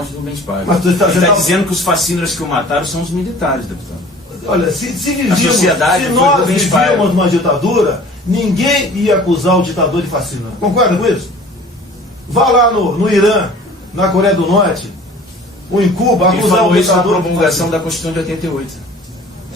morte do Rubens Paiva. Mas você está dizendo que os fascínoras que o mataram são os militares, deputado. Olha, se nós vivíamos uma ditadura, ninguém ia acusar o ditador de fascínio. Concorda com isso? Vá lá no Irã, na Coreia do Norte, ou em Cuba, acusar o ditador na promulgação da Constituição de 88.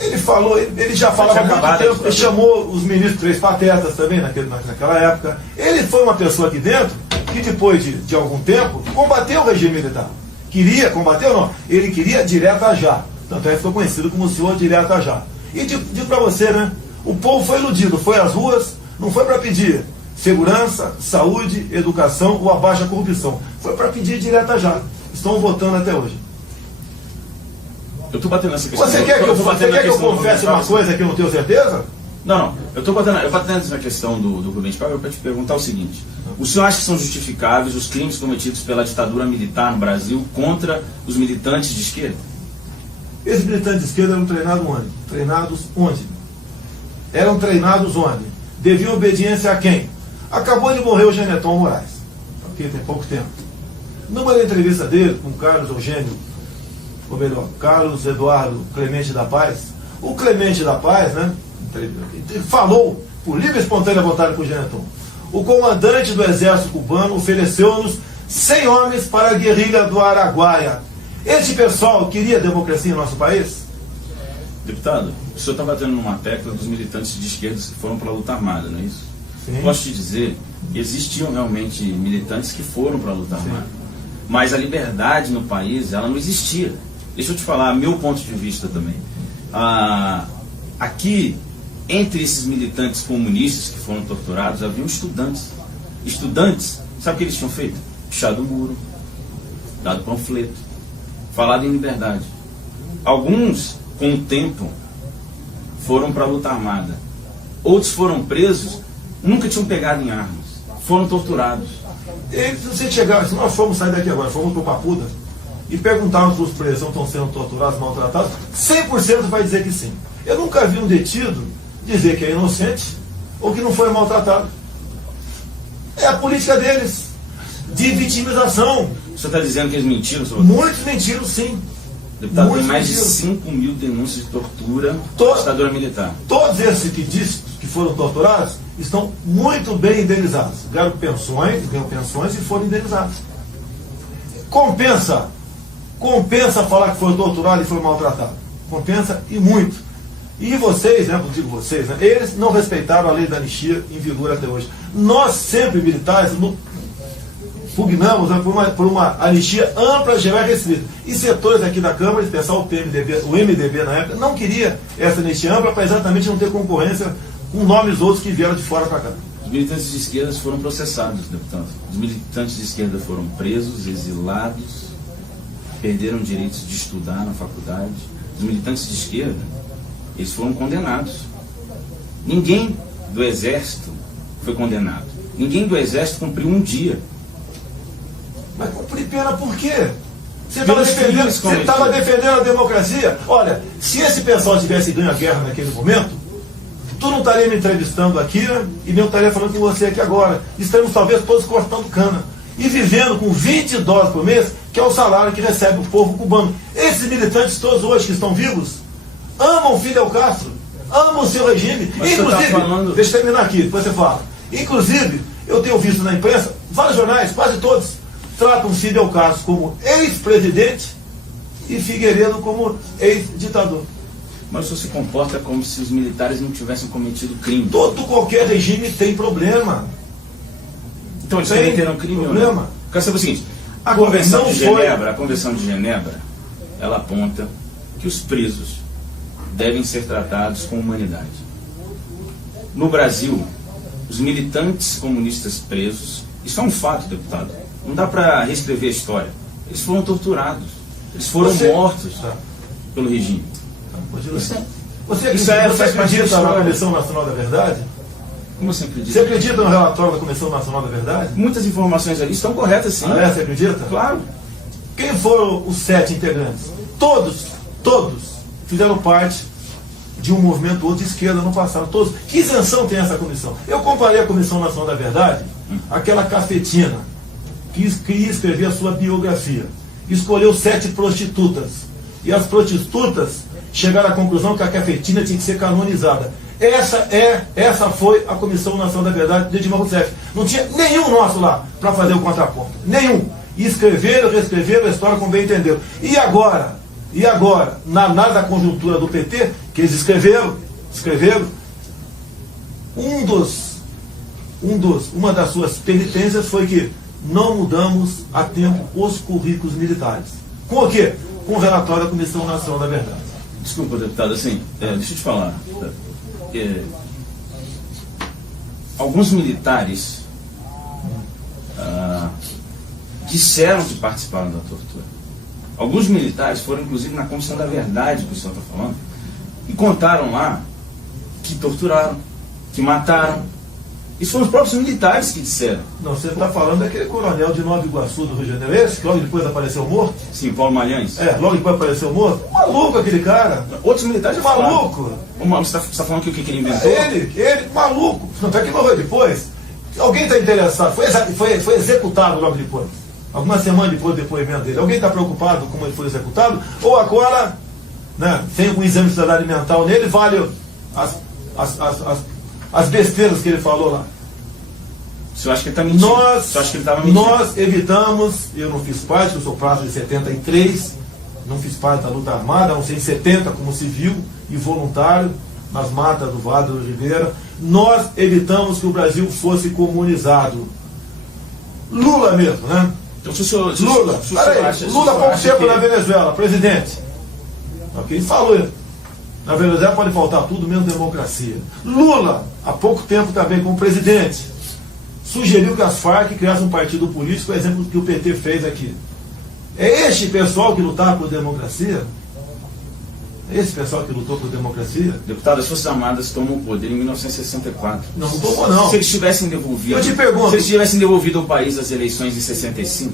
Ele falou, ele já falava há muito tempo, ele chamou os ministros três patetas também naquela época. Ele foi uma pessoa aqui dentro que depois de algum tempo combateu o regime militar. Queria, combateu não, ele queria direto a já. Tanto é que ficou conhecido como o senhor direto a já. E digo para você, né? O povo foi iludido, foi às ruas, não foi para pedir segurança, saúde, educação ou abaixa a corrupção. Foi para pedir direto a já. Estão votando até hoje. Eu estou batendo nessa questão. Você quer que eu confesse uma coisa que eu não tenho certeza? Não. Eu estou batendo nessa questão do Rubens Paiva para te perguntar o seguinte. O senhor acha que são justificáveis os crimes cometidos pela ditadura militar no Brasil contra os militantes de esquerda? Esses militantes de esquerda eram treinados onde? Eram treinados onde? Deviam obediência a quem? Acabou de morrer o Geneton Moraes. Aqui tem pouco tempo. Numa entrevista dele com Carlos Eugênio, ou melhor, Carlos Eduardo Clemente da Paz, o Clemente da Paz, né, falou, por livre e espontânea vontade por Geneton, o comandante do exército cubano ofereceu-nos 100 homens para a guerrilha do Araguaia. Este pessoal queria democracia em nosso país? Deputado, o senhor está batendo numa tecla dos militantes de esquerda que foram para a luta armada, não é isso? Sim. Posso te dizer, existiam realmente militantes que foram para a luta armada. Mas a liberdade no país, ela não existia. Deixa eu te falar, meu ponto de vista também. Aqui, entre esses militantes comunistas que foram torturados, haviam estudantes. Estudantes, sabe o que eles tinham feito? Pichado o muro, dado panfleto, falado em liberdade. Alguns, com o tempo, foram para a luta armada. Outros foram presos, nunca tinham pegado em armas. Foram torturados. Se nós formos sair daqui agora, formos para o Papuda, e perguntarmos para os presos se estão sendo torturados, maltratados, 100% vai dizer que sim. Eu nunca vi um detido dizer que é inocente ou que não foi maltratado. É a política deles, de vitimização. O senhor está dizendo que eles mentiram sobre Muitos mentiram, sim. Deputado, tem mais de 5 mil denúncias de tortura da ditadura militar. Todos esses que foram torturados estão muito bem indenizados. Ganham pensões e foram indenizados. Compensa falar que foi torturado e foi maltratado. Compensa e muito. E vocês, né, eu digo vocês, né, eles não respeitaram a lei da anistia em vigor até hoje. Nós sempre, militares, pugnamos, né, por uma anistia ampla, geral e restrita. E setores aqui da Câmara, em especial o MDB na época, não queria essa anistia ampla para exatamente não ter concorrência com nomes outros que vieram de fora para cá. Os militantes de esquerda foram processados, deputado. Os militantes de esquerda foram presos, exilados, perderam direitos de estudar na faculdade. Os militantes de esquerda, eles foram condenados. Ninguém do Exército foi condenado. Ninguém do Exército cumpriu um dia. Mas cumprir pena por quê? Você estava defendendo a democracia? Olha, se esse pessoal tivesse ganho a guerra naquele momento, tu não estaria me entrevistando aqui, né? E nem estaria falando com você aqui agora. Estaremos talvez todos cortando cana. E vivendo com $20 por mês, que é o salário que recebe o povo cubano. Esses militantes todos hoje que estão vivos, amam Fidel Castro, amam o seu regime. Mas inclusive, deixa eu terminar aqui, depois você fala. Inclusive, eu tenho visto na imprensa, vários jornais, quase todos, tratam Fidel Castro como ex-presidente e Figueiredo como ex-ditador. Mas o senhor se comporta como se os militares não tivessem cometido crime. Qualquer regime tem problema. Então eles cometeram crime problema. ou não? Quero saber o seguinte, a Convenção de Genebra, ela aponta que os presos devem ser tratados com humanidade. No Brasil, os militantes comunistas presos, isso é um fato, deputado, não dá para reescrever a história. Eles foram torturados, eles foram mortos pelo regime. Você acredita na Comissão Nacional da Verdade? Como você acredita? Você acredita no relatório da Comissão Nacional da Verdade? Muitas informações ali estão corretas, sim. Você acredita? Claro. Quem foram os 7 integrantes? Todos fizeram parte de um movimento ou de esquerda no passado. Todos. Que isenção tem essa comissão? Eu comparei a Comissão Nacional da Verdade àquela cafetina que ia escrever a sua biografia. escolheu 7 prostitutas. E as prostitutas chegaram à conclusão que a cafetina tinha que ser canonizada. Essa foi a Comissão Nacional da Verdade de Dilma Rousseff. Não tinha nenhum nosso lá para fazer o contraponto. Nenhum. E escreveram, reescreveram a história como bem entenderam. E agora, na análise da conjuntura do PT, que eles escreveram, uma das suas penitências foi que não mudamos a tempo os currículos militares. Com o quê? Com o relatório da Comissão Nacional da Verdade. Desculpa, deputado, assim, deixa eu te falar. Alguns militares disseram que participaram da tortura. Alguns militares foram, inclusive, na Comissão da Verdade, que o senhor está falando, e contaram lá que torturaram, que mataram. Isso foram os próprios militares que disseram. Não, você está falando daquele coronel de Nova Iguaçu do Rio de Janeiro, esse que logo depois apareceu morto? Sim, Paulo Malhães. Logo depois apareceu morto. Maluco aquele cara. Outros militares já maluco. Você está falando que o que ele inventou? Ele, maluco. Não é que morreu depois. Alguém está interessado. Foi executado logo depois. Algumas semanas depois do depoimento dele. Alguém está preocupado como ele foi executado? Ou agora, né, sem o exame de cidadania mental nele, vale as besteiras que ele falou lá. Você acha que ele está mentindo? Você acha que ele estava mentindo? Nós evitamos, eu não fiz parte, eu sou prazo de 73, não fiz parte da luta armada, não sei, em 70 como civil e voluntário, nas matas do Vale do Ribeira. Nós evitamos que o Brasil fosse comunizado. Lula mesmo, né? Então, se o senhor Lula há pouco tempo na Venezuela, presidente. Ok? Falou. Na Venezuela pode faltar tudo, menos democracia. Lula, há pouco tempo também como presidente, sugeriu que as Farc criassem um partido político, por exemplo, que o PT fez aqui. É este pessoal que lutava por democracia? É esse pessoal que lutou por democracia? Deputado, as Forças Armadas tomam o poder em 1964. Não tomou, não. Se eles tivessem devolvido... Eu te pergunto... Se eles tivessem devolvido ao país as eleições de 65,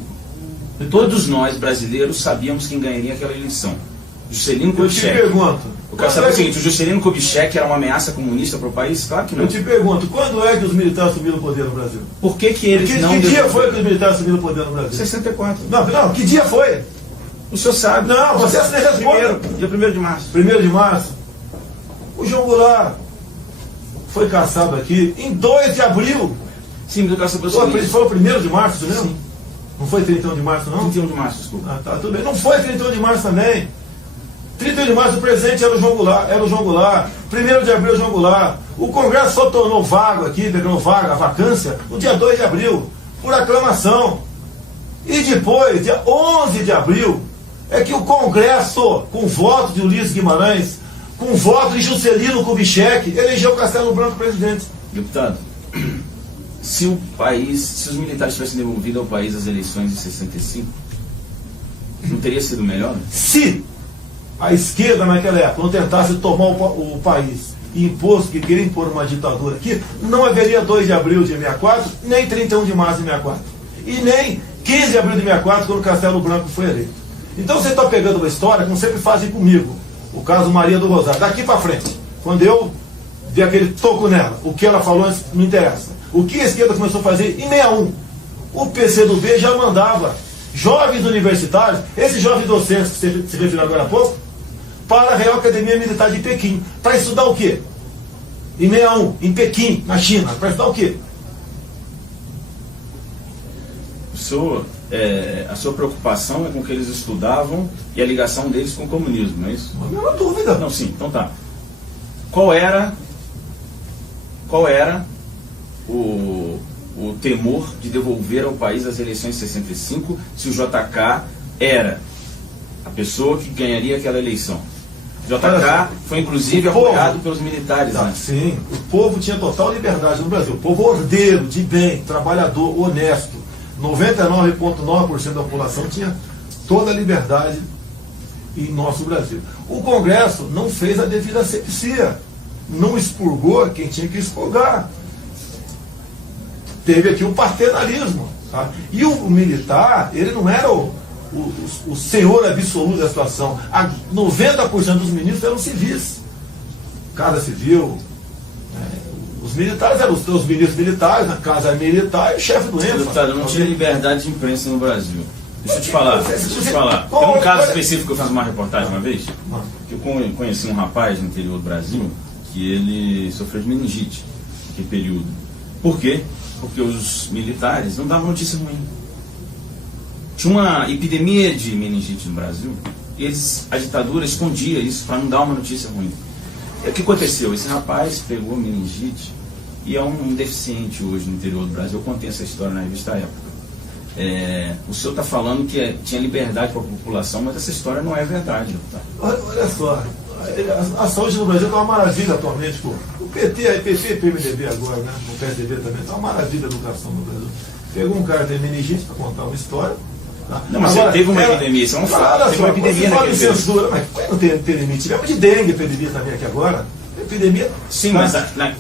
todos nós, brasileiros, sabíamos quem ganharia aquela eleição. Juscelino Kubitschek. Eu te pergunto... Eu quero saber o seguinte, o Juscelino Kubitschek era uma ameaça comunista para o país? Claro que não. Eu te pergunto, quando é que os militares subiram o poder no Brasil? Por que eles não... Que dia foi que os militares subiram o poder no Brasil? 64. Não, que dia foi? O senhor sabe. Não, você responde. Dia 1º de março. 1º de março. O João Goulart foi caçado aqui em 2 de abril. Sim, mas eu quero saber foi o 1º de março, você lembra? Sim. Não foi 31 de março, não? 31 de março, desculpa. Tá, tudo bem. Não foi 31 de março também. 31 de março o presidente era o João Goulart. 1º de abril o João Goulart. O Congresso só tornou vago aqui, declarou vaga, a vacância, no dia 2 de abril, por aclamação. E depois, dia 11 de abril, é que o Congresso, com voto de Ulisses Guimarães, com voto de Juscelino Kubitschek, elegeu Castelo Branco presidente. Deputado, se os militares tivessem devolvido ao país as eleições de 65, não teria sido melhor? Se a esquerda naquela época não tentasse tomar o país e queria impor uma ditadura aqui, não haveria 2 de abril de 64, nem 31 de março de 64. E nem 15 de abril de 64, quando Castelo Branco foi eleito. Então você está pegando uma história, como sempre fazem comigo, o caso Maria do Rosário, daqui para frente, quando eu vi aquele toco nela, o que ela falou não interessa. O que a esquerda começou a fazer em 61, o PCdoB já mandava jovens universitários, esses jovens docentes que você se referiu agora há pouco, para a Real Academia Militar de Pequim, para estudar o quê? Em 61, em Pequim, na China, para estudar o quê? A sua preocupação é com o que eles estudavam e a ligação deles com o comunismo, não é isso? Não há dúvida. Não, sim, então tá. Qual era o temor de devolver ao país as eleições de 65 se o JK era a pessoa que ganharia aquela eleição? O JK foi inclusive apoiado pelos militares. Né? Sim, o povo tinha total liberdade no Brasil. O povo ordeiro, de bem, trabalhador, honesto. 99,9% da população tinha toda a liberdade em nosso Brasil. O Congresso não fez a devida asepsia, não expurgou quem tinha que expurgar. Teve aqui o paternalismo. Tá? E o militar, ele não era o senhor absoluto da situação. 90% dos ministros eram civis. Casa Civil, os militares eram os ministros militares, na casa militar e o chefe do ENFA. Deputado, não tinha liberdade de imprensa no Brasil. Deixa eu te falar. Tem um caso específico que eu fiz uma reportagem uma vez, que eu conheci um rapaz no interior do Brasil, que ele sofreu de meningite naquele período. Por quê? Porque os militares não davam notícia ruim. Tinha uma epidemia de meningite no Brasil, e a ditadura escondia isso para não dar uma notícia ruim. E o que aconteceu? Esse rapaz pegou meningite e é um deficiente hoje no interior do Brasil. Eu contei essa história na revista Época. O senhor está falando que tinha liberdade para a população, mas essa história não é verdade. Tá? Olha só, a saúde no Brasil está uma maravilha atualmente. Pô. O PT e PMDB agora, né? O PSDB também está uma maravilha a educação no Brasil. Pegou um cara que tem meningite para contar uma história. Tá? Não, mas agora, teve uma epidemia, isso é um fato. Teve uma epidemia naquele censura, mas não tem epidemia. Tivemos de dengue epidemia também aqui agora. Epidemia. Sim, mas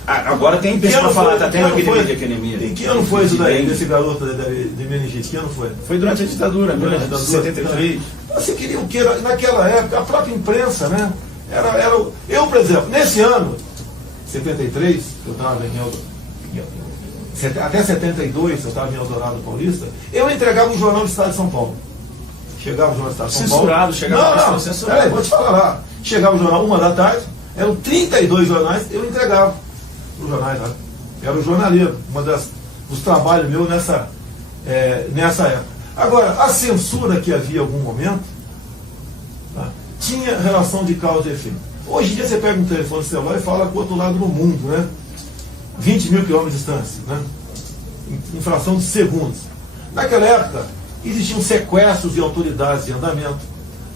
agora tem pessoa para falar, está tendo epidemia de epidemia. Em que ano foi isso daí, desse garoto de meningite? Que ano foi? Foi durante a ditadura, em 73. Você queria o que? Naquela época, a própria imprensa, né? Eu, por exemplo, nesse ano, 73, eu estava até 72, eu estava em Eldorado Paulista, eu entregava o jornal do Estado de São Paulo. Chegava o jornal do Estado de São Paulo. Censurado, chegava censurado. Vou te falar lá. Chegava o jornal 1 da tarde, eram 32 jornais, eu entregava os jornais lá. Era o jornalismo, dos trabalhos meus nessa época. Agora, a censura que havia em algum momento, tá, tinha relação de causa e efeito. Hoje em dia você pega um telefone celular e fala com o outro lado do mundo, né? 20 mil quilômetros de distância, né? Em fração de segundos. Naquela época, existiam sequestros de autoridades em andamento,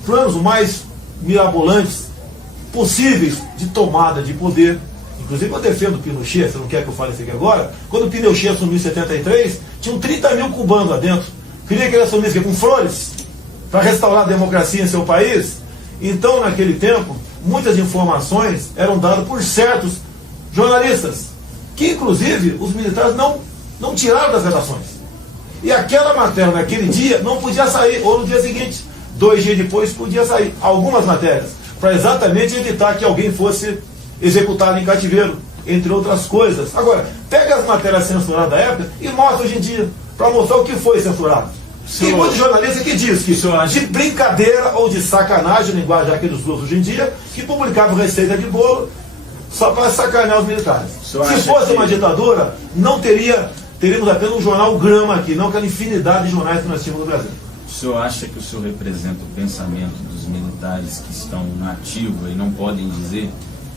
planos mais mirabolantes possíveis de tomada de poder. Inclusive eu defendo o Pinochet, você não quer que eu fale isso aqui agora? Quando o Pinochet assumiu em 73, tinham 30 mil cubanos lá dentro. Queria que ele assumisse com flores para restaurar a democracia em seu país. Então, naquele tempo, muitas informações eram dadas por certos jornalistas, que inclusive os militares não tiraram das redações. E aquela matéria naquele dia não podia sair, ou no dia seguinte, 2 dias depois podia sair. Algumas matérias, para exatamente evitar que alguém fosse executado em cativeiro, entre outras coisas. Agora, pega as matérias censuradas da época e mostra hoje em dia, para mostrar o que foi censurado. Tem muito jornalista que diz que de brincadeira ou de sacanagem, linguagem aqui dos hoje em dia, que publicavam receita de bolo só para sacanear os militares. Se fosse uma ditadura, não teríamos apenas um jornal Grama aqui, não aquela infinidade de jornais que nós tínhamos no Brasil. O senhor acha que o senhor representa o pensamento dos militares que estão na ativa e não podem dizer?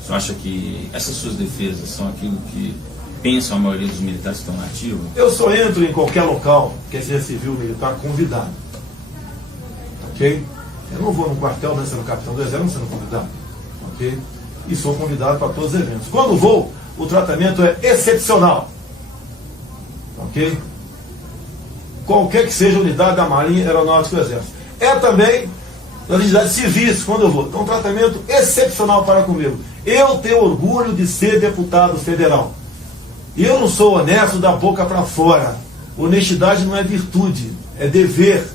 O senhor acha que essas suas defesas são aquilo que pensam a maioria dos militares que estão na ativa? Eu só entro em qualquer local que seja civil militar convidado. Ok? Eu não vou no quartel não sendo capitão do exército não sendo convidado. Ok? E sou convidado para todos os eventos. Quando vou, o tratamento é excepcional. Ok? Qualquer que seja a unidade da Marinha, Aeronáutica e Exército. É também das unidades civis, quando eu vou. Então, um tratamento excepcional para comigo. Eu tenho orgulho de ser deputado federal. E eu não sou honesto da boca para fora. Honestidade não é virtude, é dever.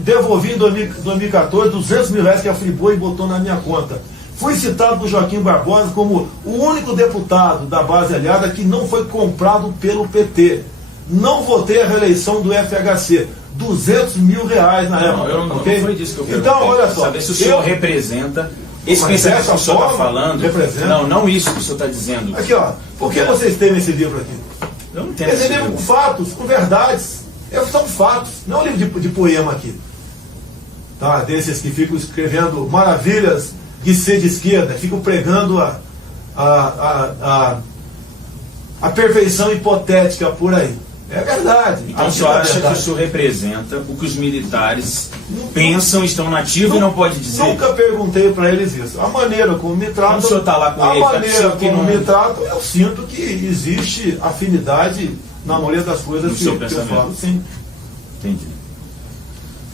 Devolvi em 2014 200 mil reais que a Friboi botou na minha conta. Fui citado por Joaquim Barbosa como o único deputado da base aliada que não foi comprado pelo PT. Não votei a reeleição do FHC. 200 mil reais na época. Não foi disso que eu perguntei. Então, olha só. Saber se o senhor representa esse pensamento que o senhor está falando. Representa. Não isso que o senhor está dizendo. Aqui, ó. Por que vocês têm esse livro aqui? Eu não tenho esse livro com fatos, com verdades. São fatos. Não é um livro de poema aqui. Tá? Desses que ficam escrevendo maravilhas de ser de esquerda, ficam pregando a perfeição hipotética por aí. É verdade. Então o senhor acha que o senhor representa o que os militares pensam, estão nativos e não pode dizer? Nunca perguntei para eles isso. A maneira como me tratam, o senhor está lá com me tratam, eu sinto que existe afinidade na maioria das coisas que eu falo. Sim. Entendi.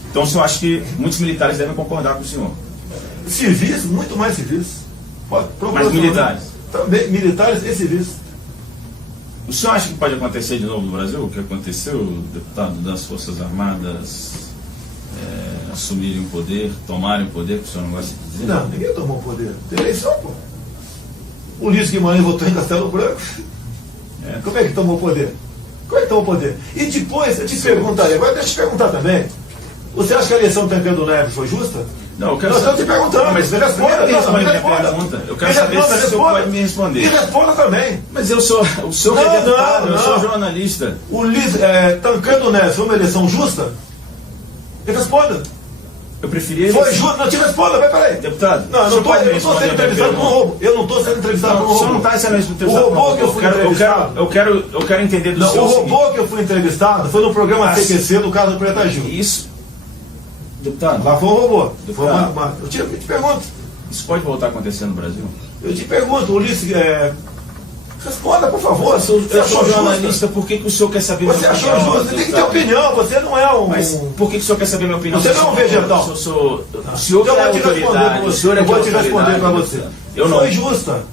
Então o senhor acha que muitos militares devem concordar com o senhor? Civis, muito mais civis. Mas militares? Também, militares e civis. O senhor acha que pode acontecer de novo no Brasil? O que aconteceu, deputado das Forças Armadas assumirem o poder, tomarem o poder, que o senhor não gosta de dizer? Não, ninguém tomou o poder. Tem eleição, pô. O Ulisses Guimarães votou em Castelo Branco. Como é que tomou o poder? Como é que está o poder? E depois, eu te perguntaria, agora deixa eu te perguntar também, você acha que a eleição do Tancredo Neves foi justa? Não, eu quero Nós estamos te perguntando, mas responda, me responde minha pergunta. Eu quero saber se o senhor pode me responder. E responda também. Mas o senhor é deputado, eu sou jornalista. O Tancredo Neves foi uma eleição justa? Me responda. Eu preferia... Foi justo? Não te responda, vai, peraí. Deputado, não, eu não estou sendo entrevistado por um robô. Eu não estou sendo entrevistado por um robô. O senhor não está sendo entrevistado por um robô. O robô que eu fui entrevistado... Eu quero entender do senhor... O robô que eu fui entrevistado foi no programa CPC do caso do Preta Gil. Isso. Deputado. Lá foi um robô. Eu te pergunto. Isso pode voltar a acontecer no Brasil? Eu te pergunto, Ulisses... Responda, por favor. Eu sou jornalista, por que o senhor quer saber minha opinião? Você achou justo? Você tem que ter opinião, você não é um... Mas por que o senhor quer saber minha opinião? Você não é um vegetal. O senhor é a autoridade. Eu vou te responder para você. Eu não. Foi justa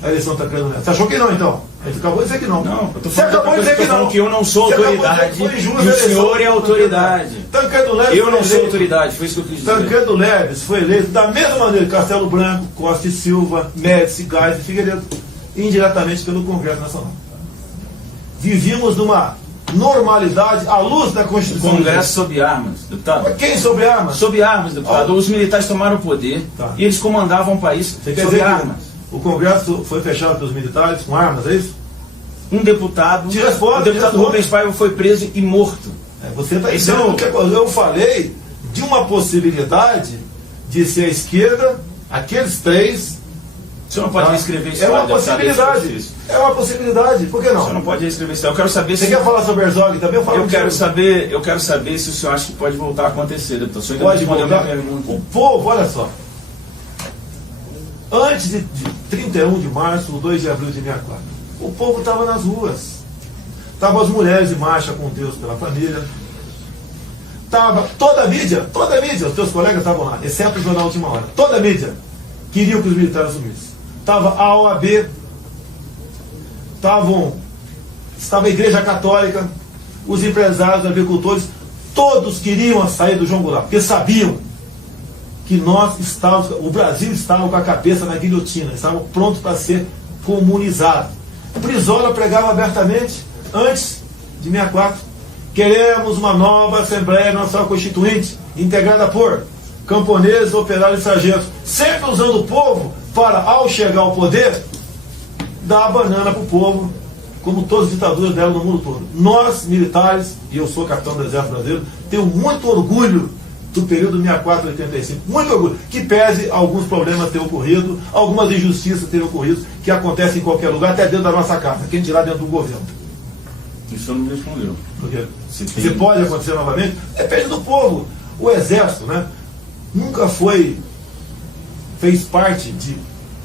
a eleição da Tancredo Neves. Você achou que não, então? A gente acabou de dizer que não. Não, eu você acabou de dizer que não. Que eu não sou autoridade e o senhor é autoridade. Tancredo Neves eu não sou autoridade, foi isso que eu quis dizer. Tancredo Neves foi eleito da mesma maneira que Castelo Branco, Costa e Silva, Médici, Gás e Figueiredo, indiretamente pelo Congresso Nacional. Vivíamos numa normalidade à luz da Constituição. O Congresso sob armas, deputado. Quem sob armas? Sob armas, deputado. Os militares tomaram o poder e eles comandavam o país sob armas. O Congresso foi fechado pelos militares com armas, é isso? Um deputado, o deputado Rubens Paiva foi preso e morto. Você está dizendo que eu falei de uma possibilidade de ser a esquerda, aqueles três. O senhor não pode reescrever isso. É uma possibilidade. É uma possibilidade. Por que não? O senhor não pode reescrever isso. Eu quero saber se... Você quer falar sobre Herzog também? Eu quero saber se o senhor acha que pode voltar a acontecer, deputado. O senhor pode voltar. O povo, olha só. Antes de 31 de março, 2 de abril de 64, o povo estava nas ruas. Estavam as mulheres em marcha com Deus pela família. Estava toda a mídia, os teus colegas estavam lá, exceto o Jornal Última Hora. Toda a mídia queriam que os militares assumissem. Estava a OAB, estava a Igreja Católica, os empresários, os agricultores, todos queriam sair do João Goulart, porque sabiam que o Brasil estava com a cabeça na guilhotina, estava pronto para ser comunizado. Brizola pregava abertamente, antes de 64, queremos uma nova Assembleia Nacional Constituinte, integrada por camponeses, operários e sargentos, sempre usando o povo para, ao chegar ao poder, dar a banana para o povo, como todas as ditaduras deram no mundo todo. Nós, militares, e eu sou capitão do Exército Brasileiro, tenho muito orgulho do período 64 a 85, muito orgulho, que pese alguns problemas terem ocorrido, algumas injustiças terem ocorrido, que acontecem em qualquer lugar, até dentro da nossa casa, quem dirá dentro do governo. Isso não me respondeu. Por quê? Se pode acontecer novamente, depende do povo. O Exército, nunca fez parte de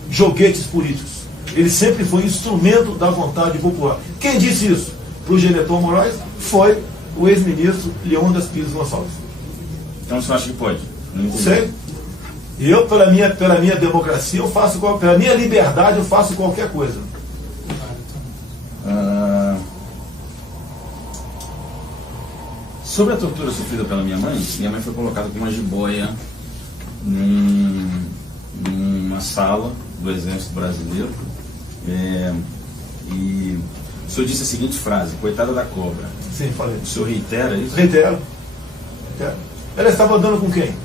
joguetes políticos. Ele sempre foi instrumento da vontade popular. Quem disse isso para o Geneton Moraes foi o ex-ministro Leônidas Pires Gonçalves. Então você acha que pode? Não sei. E eu, pela minha democracia, pela minha liberdade, eu faço qualquer coisa. Sobre a tortura sofrida pela minha mãe foi colocada com uma jiboia numa sala do Exército Brasileiro. E o senhor disse a seguinte frase: coitada da cobra. Sim, falei. O senhor reitera isso? Reitero. Ela estava andando com quem?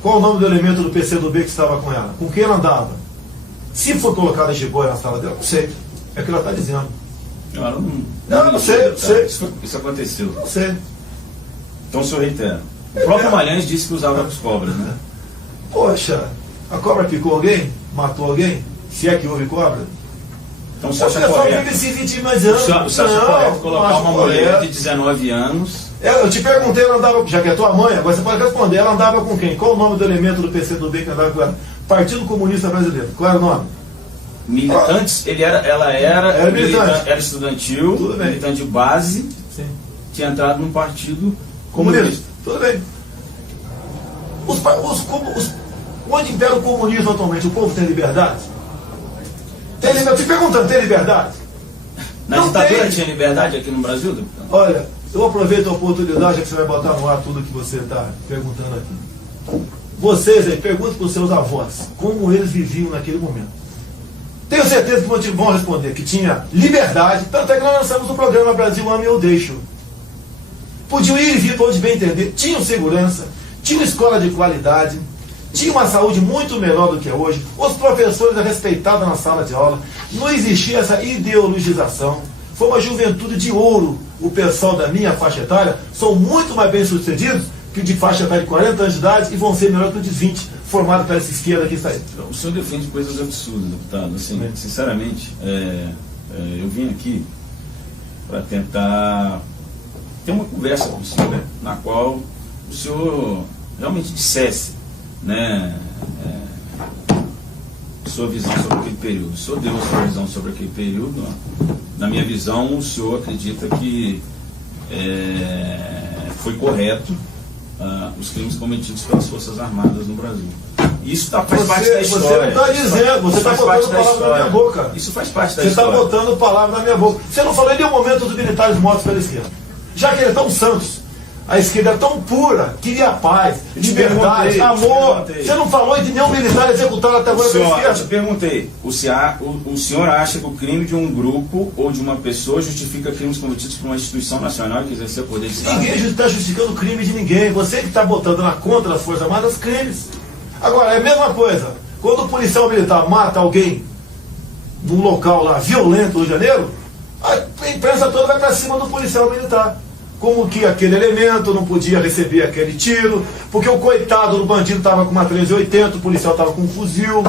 Qual o nome do elemento do PCdoB que estava com ela? Com quem ela andava? Se for colocada a jiboia na sala dela, não sei. É o que ela está dizendo. Não sei. Isso aconteceu. Não sei. Então o senhor reitera. O próprio Malhães disse que usava as cobras, né? Poxa, a cobra picou alguém? Matou alguém? Se é que houve cobra? Então você acha correto? Você acha correto colocar uma mulher de 19 anos? Eu te perguntei, ela andava, já que é tua mãe, agora você pode responder, ela andava com quem? Qual o nome do elemento do PCdoB que andava com ela? Partido Comunista Brasileiro. Qual era o nome? Militantes, ela era militante. Era estudantil, militante de base, sim, tinha entrado num partido comunista. Tudo bem. Onde impera o comunismo atualmente? O povo tem liberdade? Eu te perguntando, tem liberdade? Na ditadura tinha liberdade aqui no Brasil, deputado? Olha, eu aproveito a oportunidade que você vai botar no ar tudo que você está perguntando aqui. Vocês aí, perguntem para os seus avós como eles viviam naquele momento. Tenho certeza que vão responder que tinha liberdade, tanto é que nós lançamos o programa Brasil Ame ou Deixo. Podiam ir e vir para onde bem entender, tinham segurança, tinham escola de qualidade, tinha uma saúde muito melhor do que é hoje, os professores eram respeitados na sala de aula, não existia essa ideologização, foi uma juventude de ouro. O pessoal da minha faixa etária são muito mais bem sucedidos que o de faixa etária de 40 anos de idade e vão ser melhor que o de 20, formado pela essa esquerda que está aí. O senhor defende coisas absurdas, deputado. Assim, sinceramente, eu vim aqui para tentar ter uma conversa com o senhor, na qual o senhor realmente dissesse, né, sua visão sobre aquele período. O senhor deu a sua visão sobre aquele período. Na minha visão, o senhor acredita que foi correto os crimes cometidos pelas Forças Armadas no Brasil. Isso faz parte da história. Você não está dizendo, você está botando palavras na minha boca. Isso faz parte da história. Você está botando palavras na minha boca. Você não falou em nenhum momento dos militares mortos pela esquerda. Já que ele é tão santos, a esquerda é tão pura, queria paz, liberdade, amor. Você não falou de nenhum militar executado até agora pela esquerda. Eu te perguntei, o senhor acha que o crime de um grupo ou de uma pessoa justifica crimes cometidos por uma instituição nacional que exerceu o poder de Estado? Ninguém está justificando o crime de ninguém. Você que está botando na conta das Forças Armadas crimes. Agora, é a mesma coisa. Quando o policial militar mata alguém num local lá violento no Rio de Janeiro, a imprensa toda vai para cima do policial militar. Como que aquele elemento não podia receber aquele tiro, porque o coitado do bandido estava com uma 1380, o policial estava com um fuzil,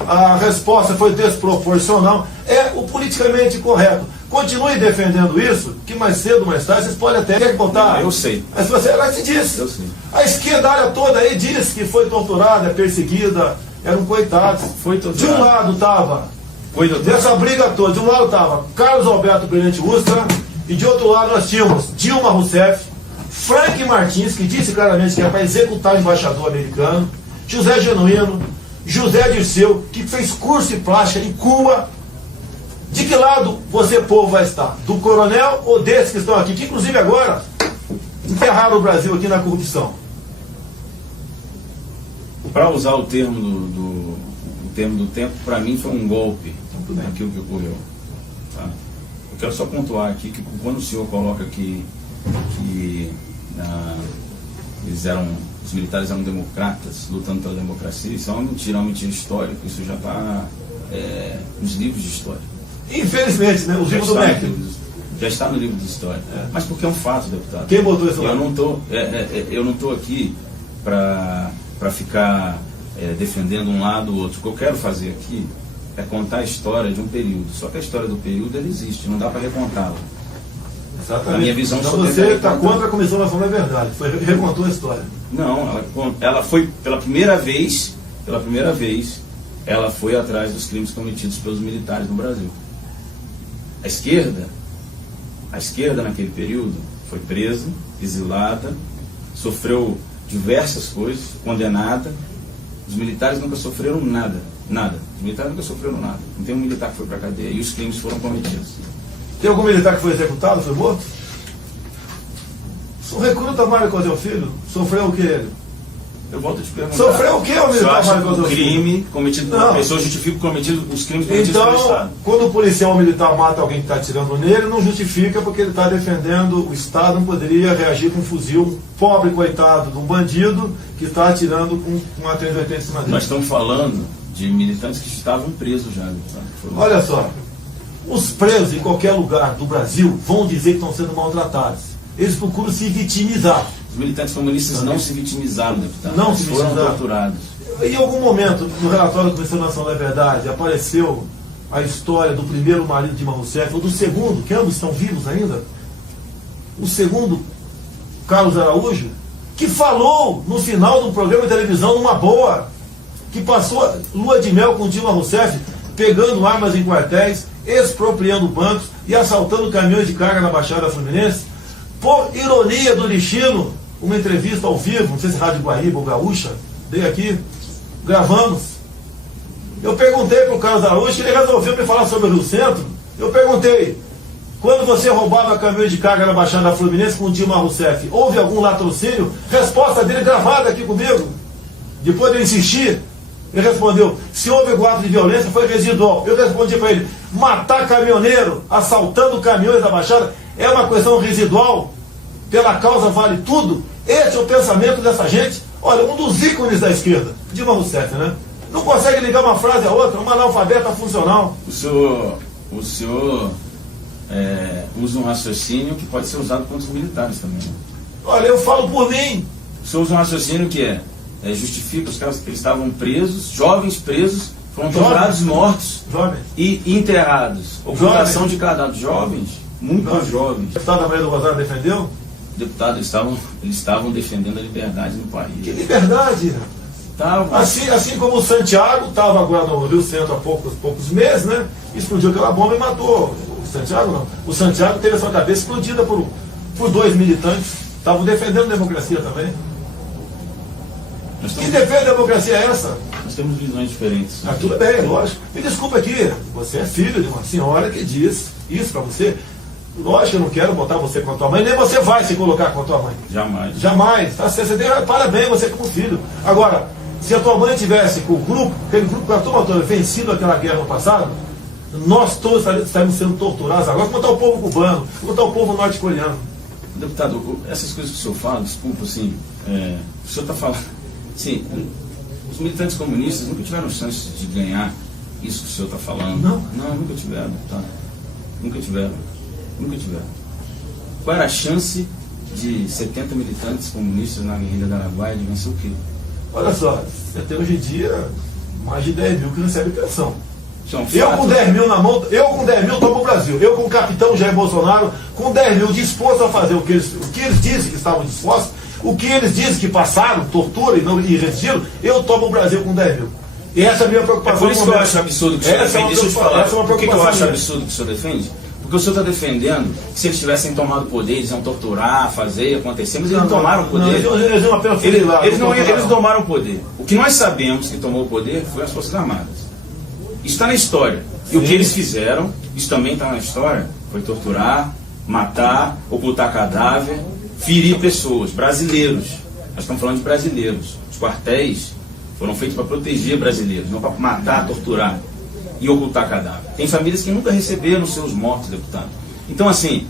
a resposta foi desproporcional. É o politicamente correto. Continue defendendo isso, que mais cedo ou mais tarde vocês podem até botar. Eu sei. Mas você ela te disse. Eu sei. A esquerda área toda aí diz que foi torturada, é perseguida, eram coitados. Foi torturada. De um lado estava, dessa briga toda, de um lado estava Carlos Alberto Brilhante Ustra, e de outro lado nós tínhamos Dilma Rousseff, Frank Martins, que disse claramente que era para executar o embaixador americano, José Genuíno, José Dirceu, que fez curso de plástica em Cuba. De que lado você, povo, vai estar? Do coronel ou desses que estão aqui, que inclusive agora enterraram o Brasil aqui na corrupção? Para usar o termo do tempo, para mim foi um golpe aquilo que ocorreu. Tá? Eu quero só pontuar aqui que quando o senhor coloca que os militares eram democratas, lutando pela democracia, isso é uma mentira histórica, isso já está nos livros de história. Infelizmente, né? Os livros do MEC. Já está no livro de história. Mas porque é um fato, deputado. Quem botou isso lá? Eu não estou aqui para ficar defendendo um lado ou outro. O que eu quero fazer aqui é contar a história de um período. Só que a história do período ela existe, não dá para recontá-la. Exatamente. Na minha visão, então você está contra a Comissão Nacional da Verdade. Recontou a história. Não, ela foi pela primeira vez, ela foi atrás dos crimes cometidos pelos militares no Brasil. A esquerda naquele período foi presa, exilada, sofreu diversas coisas, condenada. Os militares nunca sofreram nada. Os militares nunca sofreram nada. Não tem um militar que foi para a cadeia e os crimes foram cometidos. Tem algum militar que foi executado, foi morto? O recruta Mário Cosel Filho sofreu o que ele? Eu volto a te perguntar. Sofreu o que o militar Mário Cosel Filho? O crime cometido por uma pessoa justifica os crimes cometidos pelo Estado. Então, quando o policial militar mata alguém que está atirando nele, não justifica porque ele está defendendo o Estado, não poderia reagir com um fuzil, um pobre coitado de um bandido que está atirando com uma 380 em cima dele. Nós estamos falando de militantes que estavam presos já. Olha só, os presos em qualquer lugar do Brasil vão dizer que estão sendo maltratados. Eles procuram se vitimizar. Os militantes comunistas não se vitimizaram, deputado. Não se vitimizaram. Foram torturados. Em algum momento, no relatório da Comissão Nacional da Verdade, apareceu a história do primeiro marido de Dilma Rousseff, ou do segundo, que ambos estão vivos ainda, o segundo, Carlos Araújo, que falou no final de um programa de televisão, numa boa, que passou lua de mel com Dilma Rousseff, pegando armas em quartéis, expropriando bancos e assaltando caminhões de carga na Baixada Fluminense. Por ironia do destino, uma entrevista ao vivo, não sei se Rádio Guaíba ou Gaúcha, dei aqui, gravamos. Eu perguntei para o Carlos Araújo, ele resolveu me falar sobre o Rio Centro. Eu perguntei, quando você roubava caminhões de carga na Baixada Fluminense com Dilma Rousseff, houve algum latrocínio? Resposta dele gravada aqui comigo. Depois de eu insistir, Ele respondeu, se houve ato de violência, foi residual. Eu respondi para ele, matar caminhoneiro, assaltando caminhões da Baixada, é uma questão residual? Pela causa vale tudo? Esse é o pensamento dessa gente. Olha, um dos ícones da esquerda, Dilma Rousseff, né? Não consegue ligar uma frase a outra, uma analfabeta funcional. O senhor usa um raciocínio que pode ser usado contra os militares também, né? Olha, eu falo por mim. O senhor usa um raciocínio que justifica os caras que eles estavam presos, jovens presos, foram torturados, mortos e enterrados. Ocultação de cadáveres. Jovens, muito jovens. O deputado Maria do Rosário defendeu? Deputado, eles estavam defendendo a liberdade no país. Que liberdade? Assim como o Santiago estava agora no Rio Centro há poucos meses, né? Explodiu aquela bomba e matou. O Santiago não. O Santiago teve a sua cabeça explodida por 2 militantes. Estavam defendendo a democracia também. Que defende a democracia é essa? Nós temos visões diferentes. Ah, tudo bem, lógico. Me desculpa aqui, você é filho de uma senhora que diz isso para você. Lógico que eu não quero botar você com a tua mãe, nem você vai se colocar com a tua mãe. Jamais. Jamais. Tá? Você tem parabéns, você como filho. Agora, se a tua mãe tivesse com o grupo, aquele grupo com a turma toda, vencido aquela guerra no passado, nós todos estaríamos sendo torturados agora. Como está o povo cubano, como está o povo norte-coreano. Deputado, essas coisas que o senhor fala, desculpa, assim, o senhor está falando, sim, os militantes comunistas nunca tiveram chance de ganhar isso que o senhor está falando. Não, nunca tiveram, tá? Nunca tiveram. Qual era a chance de 70 militantes comunistas na guerrilha do Araguaia de vencer o quê? Olha só, você tem hoje em dia mais de 10 mil que recebem pensão. Eu com 10 mil na mão, eu com 10 mil tomo o Brasil. Eu com o capitão Jair Bolsonaro, com 10 mil disposto a fazer o que eles dizem que estavam dispostos, o que eles dizem que passaram, tortura e resistiram, eu tomo o Brasil com 10 mil. E essa é a minha preocupação. É por isso que eu acho absurdo que o senhor defende. Deixa eu te falar, por que eu acho absurdo que o senhor defende? Porque o senhor está defendendo que se eles tivessem tomado o poder, eles iam torturar, fazer, acontecer, mas eles não tomaram o poder. Eles tomaram o poder. O que nós sabemos que tomou o poder foi as Forças Armadas. Isso está na história. E o que eles fizeram, isso também está na história, foi torturar, matar, ocultar cadáver, ferir pessoas, brasileiros. Nós estamos falando de brasileiros. Os quartéis foram feitos para proteger brasileiros, não para matar, torturar e ocultar cadáver. Tem famílias que nunca receberam seus mortos, deputado. Então, assim,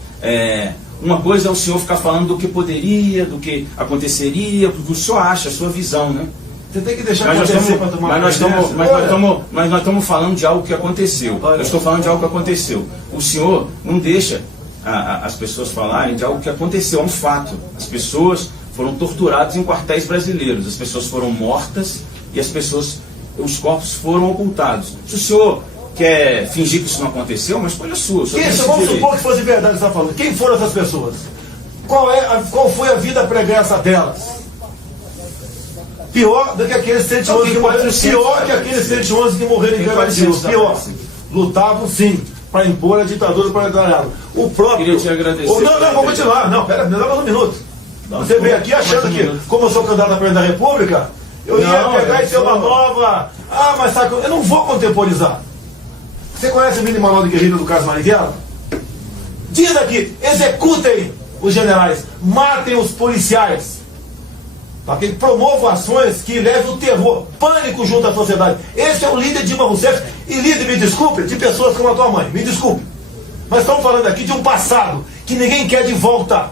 uma coisa é o senhor ficar falando do que poderia, do que aconteceria, do que o senhor acha, a sua visão, né? Você tem que deixar acontecer para tomar mas nós estamos falando de algo que aconteceu. Eu estou falando de algo que aconteceu. O senhor não deixa as pessoas falarem de algo que aconteceu, é um fato. As pessoas foram torturadas em quartéis brasileiros, as pessoas foram mortas e os corpos foram ocultados. Se o senhor quer fingir que isso não aconteceu, mas escolha sua. Vamos supor que fosse verdade o que você está falando. Quem foram essas pessoas? Qual foi a vida pregressa delas? Pior do que aqueles 111 que morreram. Pior que aqueles 111 que morreram em Guerra Civil. Pior. Lutavam sim para impor a ditadura proletariada. O próprio. Queria te agradecer. Não, vou continuar. Não, pera, me dá mais um minuto. Você veio aqui achando que, como eu sou candidato a presidente da República, eu ia pegar e ter uma nova. Mas sabe, eu não vou contemporizar. Você conhece o mini manual de guerrilha do Carlos Marighella? Diz aqui, executem os generais, matem os policiais. Para que promovam ações que levem o terror, pânico junto à sociedade. Esse é o líder Dilma Rousseff. E líder, me desculpe, de pessoas como a tua mãe. Me desculpe. Mas estamos falando aqui de um passado que ninguém quer de volta.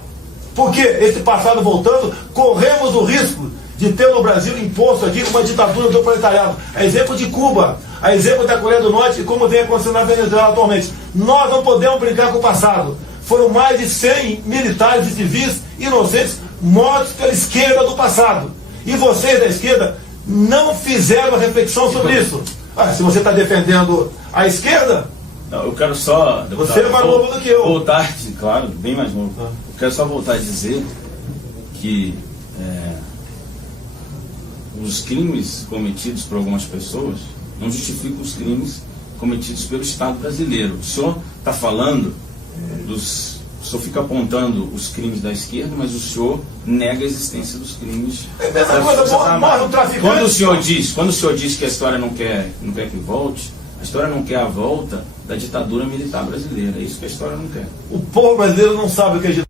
Porque esse passado voltando, corremos o risco de ter no Brasil imposto aqui uma ditadura do proletariado. A exemplo de Cuba, a exemplo da Coreia do Norte e como vem acontecendo na Venezuela atualmente. Nós não podemos brincar com o passado. Foram mais de 100 militares e civis inocentes mortos pela esquerda do passado. E vocês da esquerda não fizeram uma reflexão sobre isso. Se você está defendendo a esquerda... Não, eu quero só... Você é mais novo do que eu. Voltar, claro, bem mais novo. Eu quero só voltar a dizer que os crimes cometidos por algumas pessoas não justificam os crimes cometidos pelo Estado brasileiro. O senhor está falando o senhor fica apontando os crimes da esquerda, mas o senhor nega a existência dos crimes. É mesma coisa, morre um traficante. Quando o senhor diz que a história não quer que volte, a história não quer a volta da ditadura militar brasileira. É isso que a história não quer. O povo brasileiro não sabe o que é ditadura.